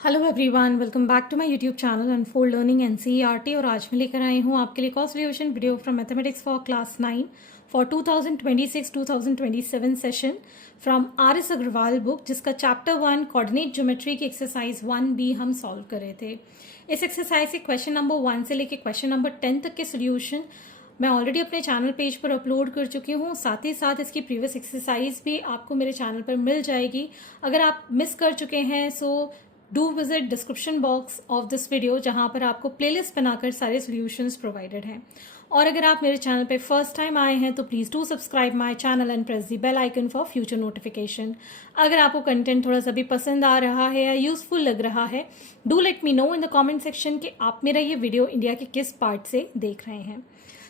Hello everyone, welcome back to my YouTube channel unfold learning NCERT. और आज मैं लेकर आई हूँ आपके लिए cost revision video from mathematics for class 9 for 2026-2027 session from R S. Agarwal book, जिसका चैप्टर 1 कोऑर्डिनेट ज्योमेट्री की एक्सरसाइज 1B हम सॉल्व कर रहे थे। इस एक्सरसाइज के क्वेश्चन नंबर 1 से लेकर क्वेश्चन नंबर 10 तक के सोल्यूशन मैं ऑलरेडी अपने चैनल पेज पर अपलोड कर चुकी हूँ। साथ ही साथ इसकी प्रीवियस एक्सरसाइज भी आपको मेरे चैनल पर मिल जाएगी। अगर आप मिस कर चुके हैं so do visit description box of this video, जहां पर आपको प्लेलिस्ट बनाकर सारे सॉल्यूशंस प्रोवाइडेड हैं। और अगर आप मेरे चैनल पे फर्स्ट टाइम आए हैं तो please do subscribe my channel and press the bell icon for future notification. अगर आपको कंटेंट थोड़ा सा भी पसंद आ रहा है या यूजफुल लग रहा है, do let me know in the comment section कि आप मेरा ये वीडियो इंडिया के किस पार्ट से देख रहे हैं।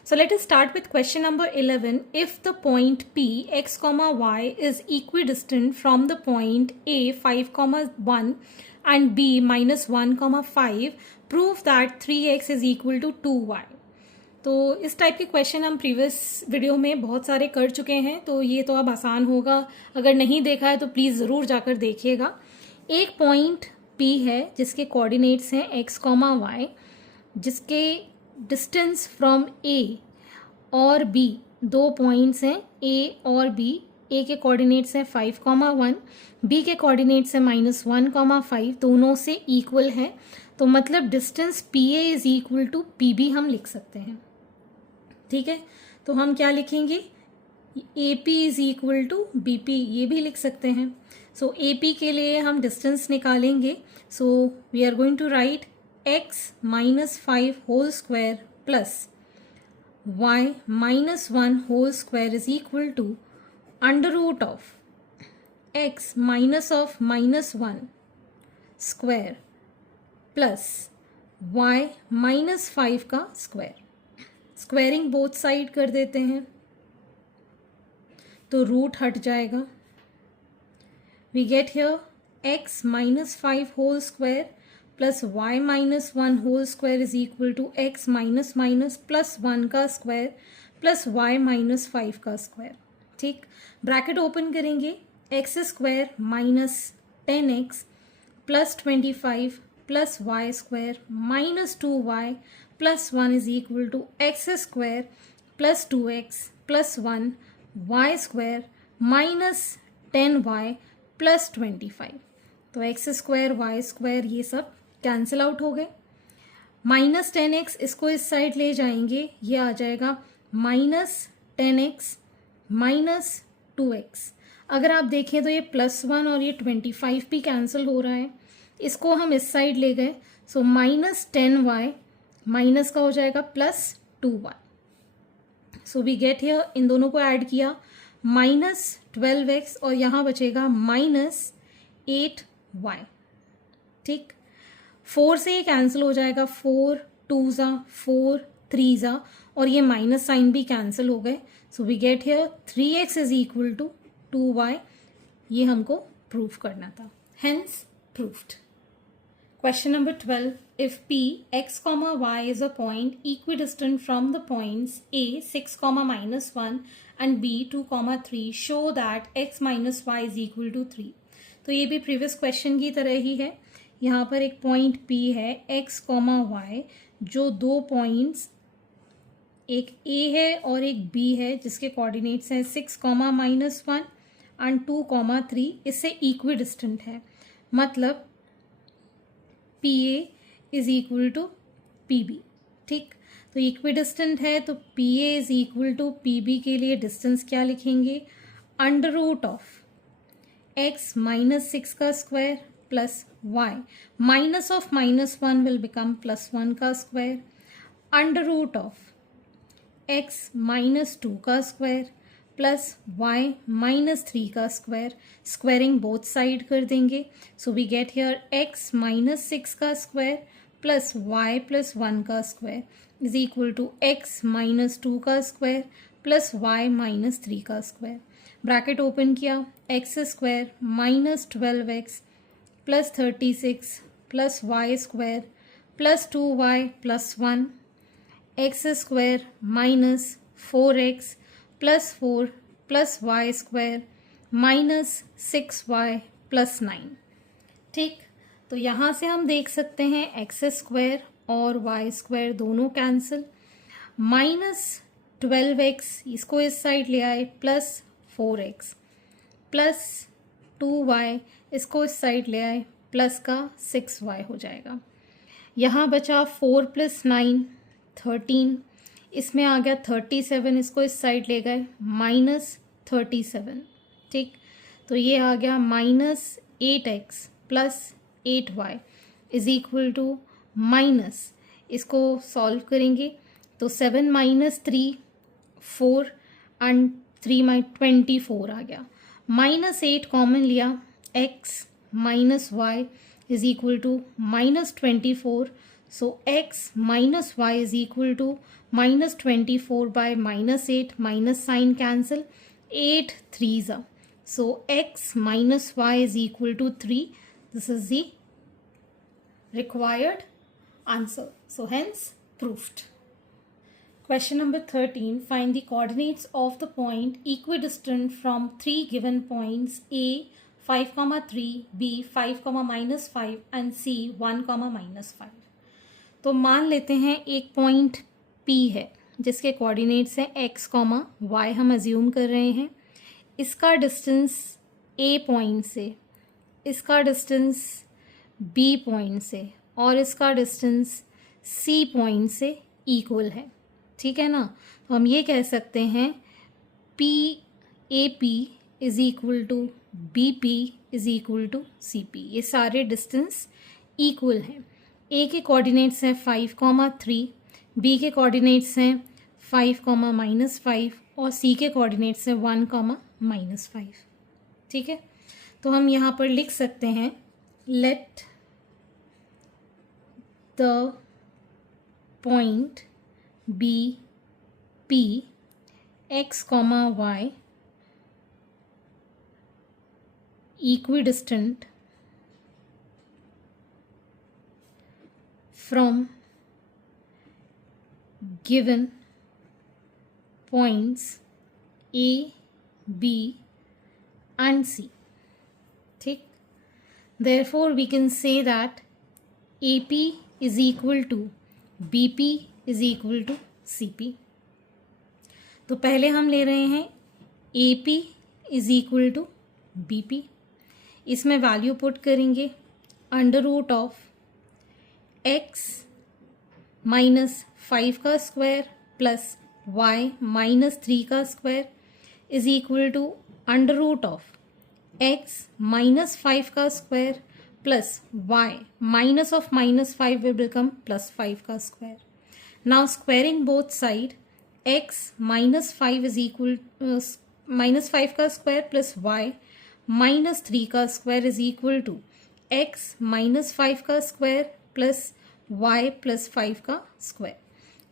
So let us start with question number 11. If the point P x comma y is equidistant from the point A 5 comma 1 and B minus 1 comma 5, prove that 3x is equal to 2y. तो इस type के question हम previous video में बहुत सारे कर चुके हैं, तो ये तो अब आसान होगा। अगर नहीं देखा है तो प्लीज़ ज़रूर जाकर देखिएगा। एक पॉइंट P है जिसके कोऑर्डिनेट्स हैं x कॉमा y, जिसके डिस्टेंस फ्रॉम ए और बी, दो पॉइंट्स हैं ए और बी। ए के कोऑर्डिनेट्स हैं 5,1, बी के कोऑर्डिनेट्स हैं -1,5, दोनों से इक्वल हैं। तो मतलब distance P A is equal to P B हम लिख सकते हैं। ठीक है, तो हम क्या लिखेंगे? A P is equal to B P, ये भी लिख सकते हैं। सो ए पी के लिए हम डिस्टेंस निकालेंगे। So we are going to write x -5 whole square plus y -1 whole square is equal to under root of x -1 square plus y -5 का स्क्वायर। स्क्वायरिंग बोथ साइड कर देते हैं तो रूट हट जाएगा। We get here x -5 whole square plus y -1 whole square is equal to x minus plus 1 का square plus y -5 का square. ठीक, ब्रैकेट ओपन करेंगे। x square minus 10x plus 25 plus y square minus 2y plus 1 is equal to x square plus 2x plus 1 y square minus 10y plus 25। तो x square y square ये सब cancel out हो गए। -10x इसको इस side ले जाएंगे, ये आ जाएगा -10x माइनस 2x। अगर आप देखें तो ये +1 और ये 25 भी कैंसिल हो रहा है। इसको हम इस साइड ले गए, सो -10y माइनस का हो जाएगा +2y। So we get here, इन दोनों को ऐड किया -12x और यहाँ बचेगा -8y। ठीक, 4 से ये कैंसिल हो जाएगा, 4 2 ज़ा 4 3 ज़ा, और ये माइनस साइन भी कैंसिल हो गए। So we get here 3x is equal to 2y। ये हमको प्रूफ करना था, हेंस प्रूफ्ड। Question number 12. इफ p x comma y is a point equidistant from the points a 6 -1 and b 2 3, show that x minus y is equal to 3. तो ये भी previous question की तरह ही है। यहाँ पर एक पॉइंट P है x, y, जो दो पॉइंट्स एक A है और एक B है, जिसके कोऑर्डिनेट्स हैं 6, -1 एंड 2, 3, इससे इक्विडिस्टेंट है। मतलब PA is equal to PB। ठीक, तो इक्विडिस्टेंट है तो PA is equal to PB के लिए डिस्टेंस क्या लिखेंगे? अंडर रूट ऑफ x -6 का square plus y minus of -1 will become +1 का square under root of x -2 का स्क्वायर प्लस y -3 का स्क्वायर। स्क्वायरिंग बोथ साइड कर देंगे, so we get here x -6 का स्क्वायर प्लस y प्लस 1 का square is equal to x -2 का square plus y -3 का square. Bracket open किया, x square -12x plus 36 plus y square plus 2y plus 1, x square minus 4x plus 4 plus y square -6y plus 9। ठीक, तो यहाँ से हम देख सकते हैं एक्स स्क्वायर और वाई स्क्वायर दोनों कैंसिल, -12x इसको इस साइड ले आए, प्लस 4x प्लस 2y इसको इस साइड ले आए, प्लस का 6y हो जाएगा। यहाँ बचा 4 + 9 13, इसमें आ गया 37, इसको इस साइड ले गए, -37। ठीक, तो ये आ गया -8x plus 8y is equal to minus, इसको सॉल्व करेंगे तो 7 - 3 4 एंड 3 - 24 आ गया, -8 कॉमन लिया, x minus Y is equal to -24, so x minus Y is equal to -24 by -8, minus sign cancel, 8 3s, so x minus y is equal to 3. This is the required answer, so hence proved. Question number 13, find the coordinates of the point equidistant from three given points A 5, 3, B 5, -5 and C 1, -5. तो मान लेते हैं एक point P है जिसके coordinates हैं x, y हम assume कर रहे हैं, इसका डिस्टेंस A पॉइंट से, इसका डिस्टेंस B पॉइंट से और इसका डिस्टेंस C पॉइंट से इक्वल है। ठीक है ना, तो हम ये कह सकते हैं PAP is equal to BP is equal to CP, ये सारे डिस्टेंस इक्वल हैं। A के कोऑर्डिनेट्स हैं 5, 3, B के कोऑर्डिनेट्स हैं 5, -5 और C के कोऑर्डिनेट्स हैं 1, -5। ठीक है, तो हम यहाँ पर लिख सकते हैं let the point be P x, y equidistant from given points A, B and C. ठीक, therefore we can say that AP is equal to BP is equal to CP. तो पहले हम ले रहे हैं AP is equal to BP, इसमें value put करेंगे √of x -5 का स्क्वायर प्लस y -3 का square is equal to √of x -5 का square plus y -5 will become +5 का square. Now squaring both side, x -5 is equal -5 का square plus y -3 का square is equal to x -5 का square plus y +5 का square.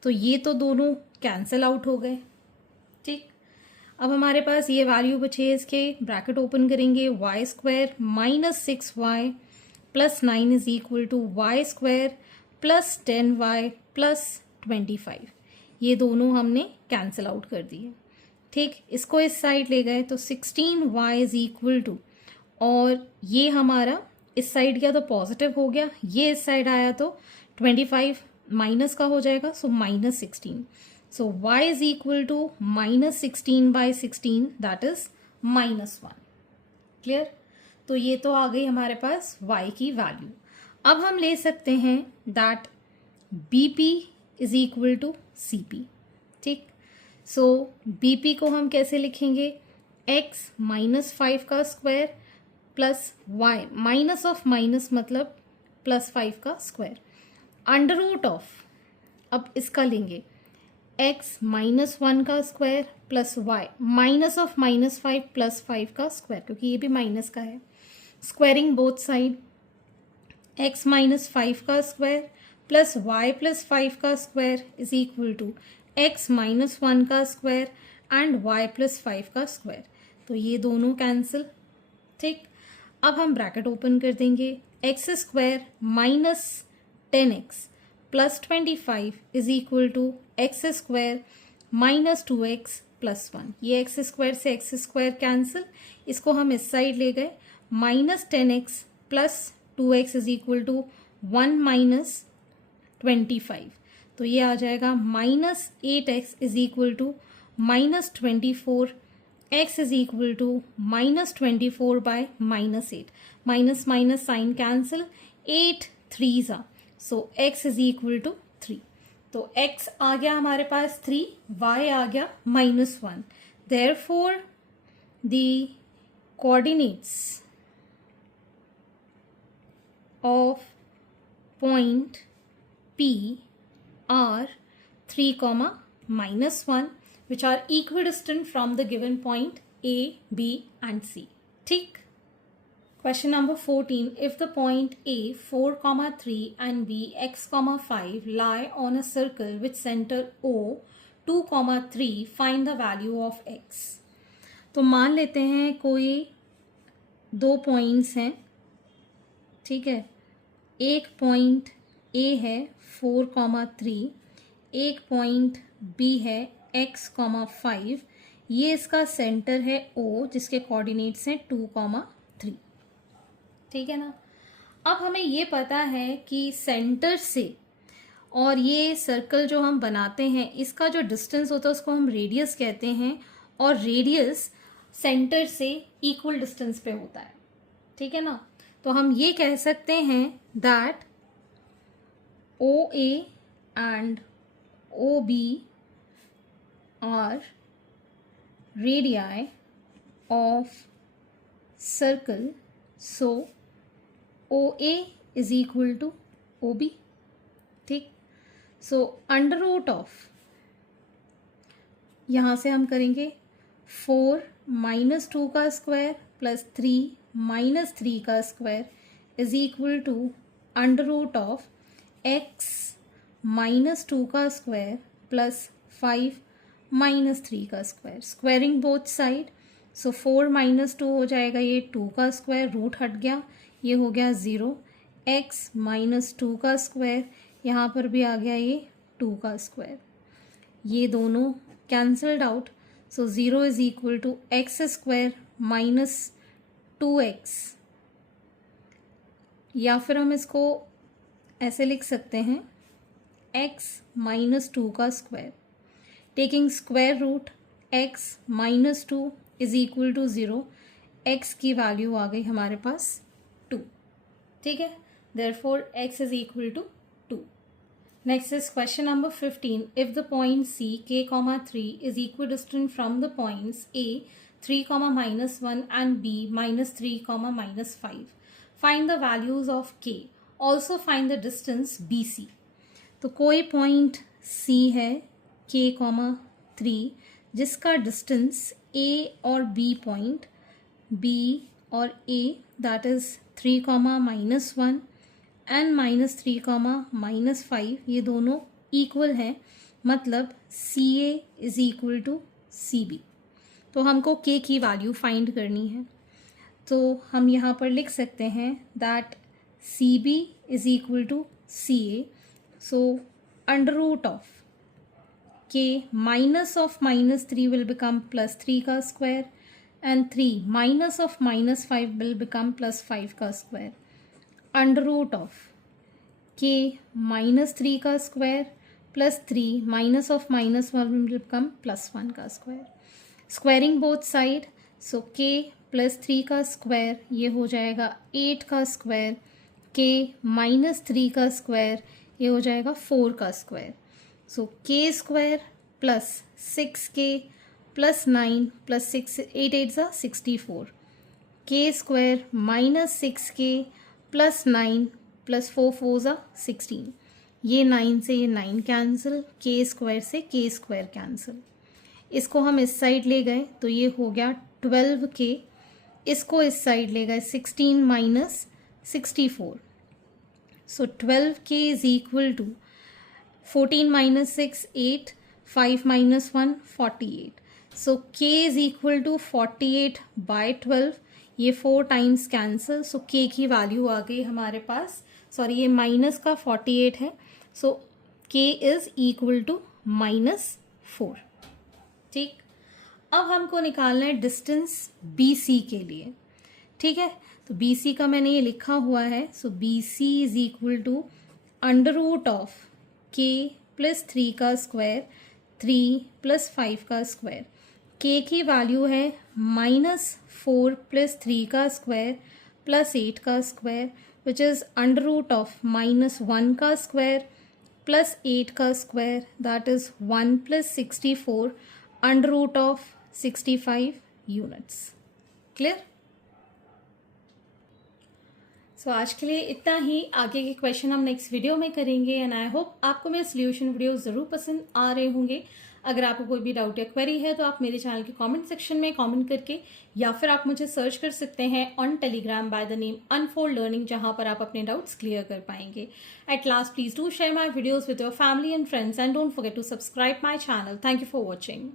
तो ये तो दोनों कैंसिल आउट हो गए. ठीक, अब हमारे पास ये वैल्यू बचे, इसके ब्रैकेट ओपन करेंगे, y square -6y plus 9 is equal to y square plus 10y plus 25. ये दोनों हमने कैंसिल आउट कर दिए. ठीक, इसको इस साइड ले गए तो 16y इज इक्वल टू, और ये हमारा इस साइड गया तो पॉजिटिव हो गया, ये इस साइड आया तो 25 माइनस का हो जाएगा, so -16. So y is equal to -16/16, that is -1. Clear? तो ये तो आ गई हमारे पास y की वैल्यू. अब हम ले सकते हैं that BP is equal to CP. ठीक, सो BP को हम कैसे लिखेंगे, x -5 का square plus y minus of minus मतलब +5 का स्क्वायर √of, अब इसका लेंगे x -1 का square plus y minus of -5 +5 का स्क्वायर, क्योंकि ये भी माइनस का है. स्क्वायरिंग बोथ साइड, x -5 का स्क्वायर प्लस y +5 का square is equal to x -1 का स्क्वायर एंड y +5 का स्क्वायर. तो ये दोनों कैंसिल. ठीक, अब हम ब्रैकेट ओपन कर देंगे, x square -10x plus 25 is equal to x square -2x plus 1. ये x स्क्वायर से x स्क्वायर कैंसिल, इसको हम इस साइड ले गए, -10x plus 2x is equal to 1 minus 25, तो ये आ जाएगा minus 8x is equal to minus 24, x is equal to minus 24 by minus 8, minus minus sign cancel, 8 3 जा, so x is equal to 3, तो x आ गया हमारे पास 3, y आ गया -1, therefore the coordinates of point P are 3, -1 which are equidistant from the given point A, B and C. ठीक. Question number 14. If the point A 4, 3 and B x, 5 lie on a circle with center O 2, 3, find the value of x. तो मान लेते हैं कोई दो points हैं, ठीक है. एक पॉइंट A है 4, 3, एक पॉइंट B है x, 5, ये इसका सेंटर है O जिसके कोऑर्डिनेट्स हैं 2, 3, ठीक है ना. अब हमें ये पता है कि सेंटर से और ये सर्कल जो हम बनाते हैं इसका जो डिस्टेंस होता है उसको हम रेडियस कहते हैं, और रेडियस सेंटर से इक्वल डिस्टेंस पे होता है, ठीक है ना. तो हम ये कह सकते हैं that OA and OB are radii of circle, so OA is equal to OB, ठीक. सो अंडर रूट ऑफ, यहाँ से हम करेंगे 4 - 2 का स्क्वायर प्लस 3 - 3 का square is equal to under root of x -2 का स्क्वायर प्लस 5 - 3 का square, squaring both side. So 4 - 2 हो जाएगा ये 2 का स्क्वायर, रूट हट गया, ये हो गया 0, x -2 का स्क्वायर, यहाँ पर भी आ गया ये 2 का स्क्वायर, ये दोनों cancelled out. So 0 is equal to x square minus 2x, या फिर हम इसको ऐसे लिख सकते हैं x -2 का square, taking square root x -2 is equal to 0, x की वैल्यू आ गई हमारे पास 2, ठीक है. Therefore x is equal to 2. Next is question number 15. If the point C, k, 3 is equidistant from the points A, 3, -1 and B, -3, -5. Find the values of k. Also find the distance BC. तो कोई point C है k, 3 जिसका distance A और B point, B और A that is 3, -1 and -3, -5 ये दोनों इक्वल हैं, मतलब CA is equal to CB. तो हमको K की वैल्यू फाइंड करनी है, तो हम यहाँ पर लिख सकते हैं that CB is equal to CA. So under root of K minus of -3 will become +3 का square and 3 minus of -5 will become +5 का square. Under root of k -3 का square plus 3 minus of -1 will become +1 का square, squaring both side. So k +3 का square ये हो जाएगा 8 का square, k -3 का स्क्वायर ये हो जाएगा 4 का स्क्वायर. सो k square plus 6k plus 9 plus 6 8 8 ज़ा 64, k square -6k plus 9 plus 4 4 ज़ा 16, ये 9 से ये 9 कैंसिल, k स्क्वायर से k स्क्वायर कैंसिल. इसको हम इस साइड ले गए तो ये हो गया 12k, इसको इस साइड ले गए 16 minus 64. So 12k is equal to 14 minus 6 8, 5 minus 1 48. So k is equal to 48 by 12, ये 4 टाइम्स कैंसिल. सो k की वैल्यू आ गई हमारे पास, सॉरी ये माइनस का 48 है, so k is equal to -4. ठीक, अब हमको निकालना है डिस्टेंस BC के लिए. ठीक है, तो बी सी का मैंने ये लिखा हुआ है. So B C is equal to under root of k plus 3 का स्क्वायर 3 प्लस 5 का स्क्वायर. के की वैल्यू है -4 प्लस 3 का स्क्वायर प्लस 8 का square which is under root of -1 का स्क्वायर प्लस 8 का square that is 1 plus 64 under root of 65 units. Clear? So आज के लिए इतना ही. आगे के क्वेश्चन हम नेक्स्ट वीडियो में करेंगे एंड आई होप आपको मेरे सोल्यूशन वीडियो ज़रूर पसंद आ रहे होंगे. अगर आपको कोई भी डाउट या क्वेरी है तो आप मेरे चैनल के कमेंट सेक्शन में कमेंट करके या फिर आप मुझे सर्च कर सकते हैं on Telegram by the name unfold learning, जहां पर आप अपने डाउट्स क्लियर कर पाएंगे. At last please do share my videos with your family and friends and don't forget to subscribe my channel. Thank you for watching.